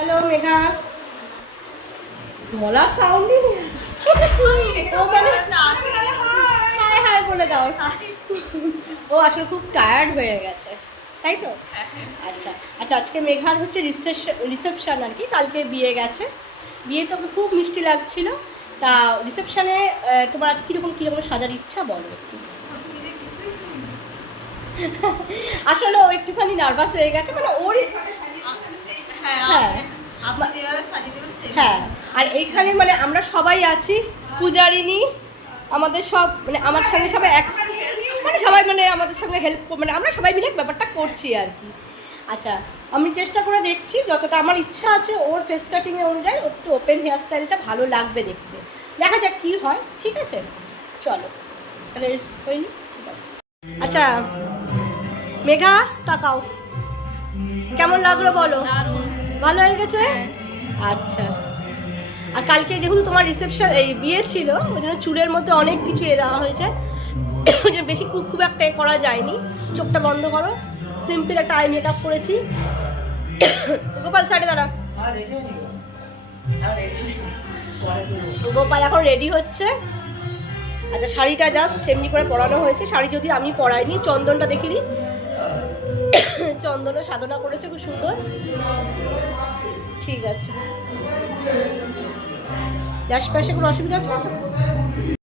Hello Megha, বলার সাউন্ডই নেই। High high বলে দাও। ও আসলে খুব টায়ার্ড হয়ে গেছে, তাই তো? আচ্ছা আচ্ছা, আজকে মেঘার হচ্ছে রিসেপশন আর কি, কালকে বিয়ে গেছে। বিয়ে তো ওকে খুব মিষ্টি লাগছিল। তা রিসেপশনে তোমার কীরকম কীরকম সাজার ইচ্ছা বলো একটু। আসলে ও একটুখানি নার্ভাস হয়ে গেছে, মানে ওর হ্যাঁ হ্যাঁ। আর এইখানে মানে আমরা সবাই আছি, পূজারিনী আমাদের সব, মানে আমার সঙ্গে সবাই এক, মানে সবাই মানে আমাদের সঙ্গে হেল্প, মানে আমরা সবাই মিলে ব্যাপারটা করছি আর কি। আচ্ছা, আমি চেষ্টা করে দেখছি, যতটা আমার ইচ্ছা আছে ওর ফেস কাটিংয়ে অনুযায়ী একটু ওপেন হেয়ার স্টাইলটা ভালো লাগবে দেখতে। দেখা যাক কী হয়, ঠিক আছে? চলো তাহলে, হয়নি? ঠিক আছে। আচ্ছা মেঘা, তাকাও, কেমন লাগলো বলো? ভালো হয়ে গেছে? আচ্ছা। আর কালকে যেহেতু তোমার রিসেপশন, এই বিয়ে ছিল, ওই জন্য চুলের মধ্যে অনেক কিছু দেওয়া হয়েছে, ওই জন্য বেশি খুব একটা করা যায়নি। চোখটা বন্ধ করো, সিম্পল একটা আই মেকআপ করেছি। গোপাল সাইডে দাঁড়া। গোপাল এখন রেডি হচ্ছে। আচ্ছা, শাড়িটা জাস্ট এমনি করে পরানো হয়েছে, শাড়ি যদি আমি পরাইনি। চন্দনটা দেখিনি, চন্দনও সাধনা করেছে খুব সুন্দর। ঠিক আছে, আশপাশে কোনো অসুবিধা আছে না তো?